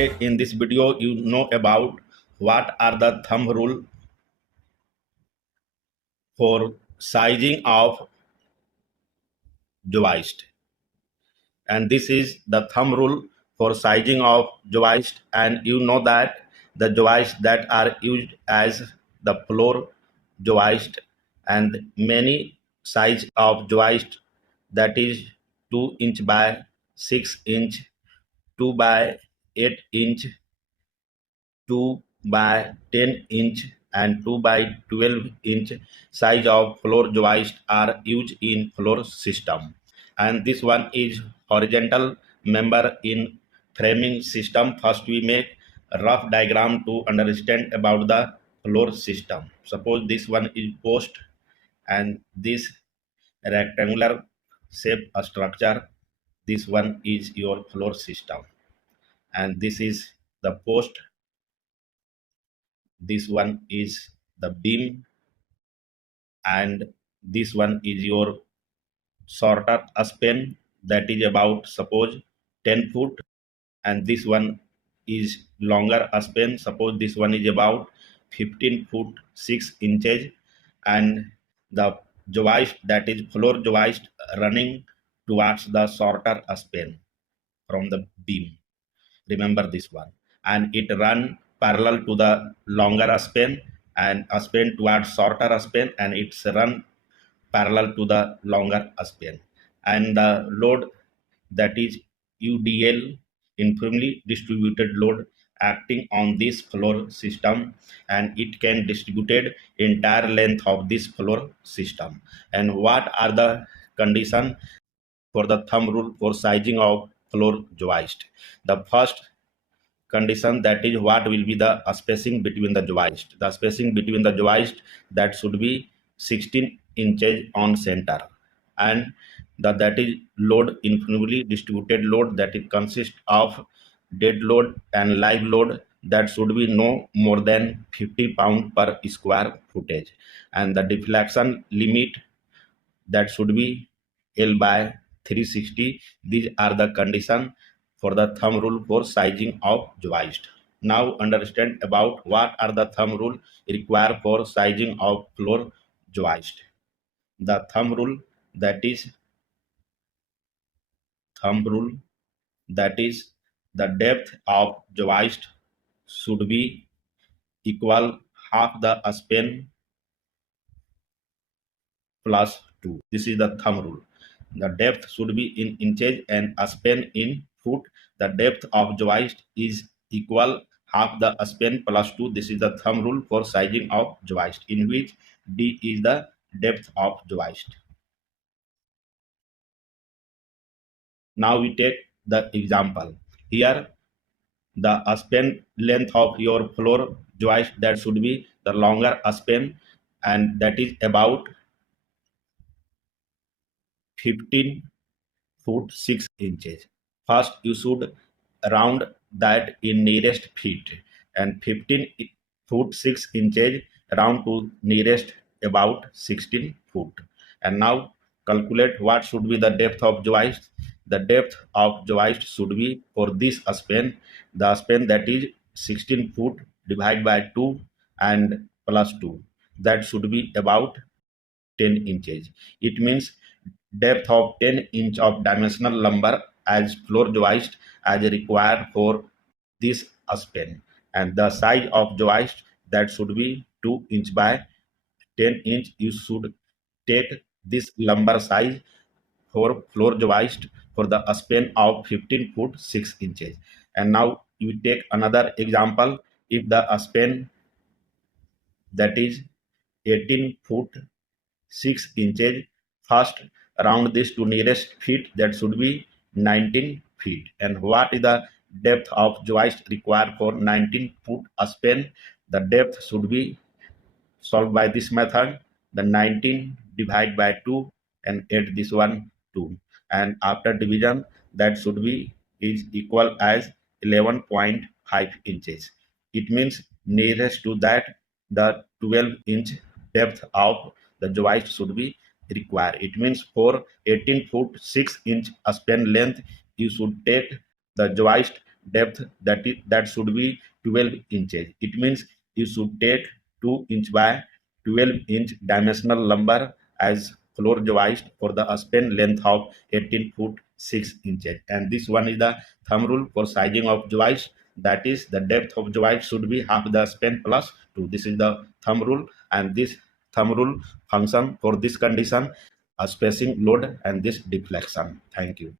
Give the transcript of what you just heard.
Today in this video you know about what are the thumb rule for sizing of joist, and this is the thumb rule for sizing of joist. And you know that the joists that are used as the floor joist and many size of joist, that is 2 inch by 6 inch, 2 by 8 inch, 2 by 10 inch and 2 by 12 inch size of floor joist are used in floor system. And this one is horizontal member in framing system. First we make a rough diagram to understand about the floor system. Suppose this one is post and this rectangular shape structure, this one is your floor system, and this is the post, this one is the beam, and this one is your shorter span, that is about suppose 10 foot, and this one is longer span, suppose this one is about 15 foot 6 inches, and the joist, that is floor joist, running towards the shorter span from the beam. Remember this one, and it run parallel to the longer span and a span towards shorter span, and it's run parallel to the longer span. And the load, that is UDL, uniformly distributed load, acting on this floor system, and it can distributed entire length of this floor system. And what are the condition for the thumb rule for sizing of floor joist? The first condition, that is what will be the spacing between the joist. The spacing between the joist, that should be 16 inches on center, and that is load, uniformly distributed load, that it consists of dead load and live load, that should be no more than 50 pound per square footage, and the deflection limit, that should be L by 360. These are the condition for the thumb rule for sizing of joist. Now understand about what are the thumb rule required for sizing of floor joist. The thumb rule, that is the depth of joist should be equal half the span plus 2. This is the thumb rule. The depth should be in inches and a span in foot. The depth of joist is equal half the span plus 2. This is the thumb rule for sizing of joist, in which D is the depth of joist. Now we take the example. Here the span length of your floor joist, that should be the longer span, and that is about 15 foot 6 inches. First you should round that in nearest feet, and 15 foot 6 inches round to nearest about 16 foot. And now calculate what should be the depth of joist. The depth of joist should be for this span, the span, that is 16 foot divided by 2 and plus 2, that should be about 10 inches. It means depth of 10 inch of dimensional lumber as floor joist as required for this span, and the size of joist, that should be 2 inch by 10 inch. You should take this lumber size for floor joist for the span of 15 foot 6 inches. And now you take another example. If the span, that is 18 foot 6 inches, first round this to nearest feet, that should be 19 feet. And what is the depth of joist required for 19 foot span? The depth should be solved by this method. The 19 divided by 2 and add this one 2, and after division, that should be is equal as 11.5 inches. It means nearest to that, the 12-inch depth of the joist should be required. It means for 18 foot 6 inch span length, you should take the joist depth that should be 12 inches. It means you should take 2 inch by 12-inch dimensional lumber as floor joist for the span length of 18 foot 6 inches. And this one is the thumb rule for sizing of joist. That is, the depth of joist should be half the span plus 2. This is the thumb rule, and this thumb rule function for this condition, a spacing load and this deflection. Thank you.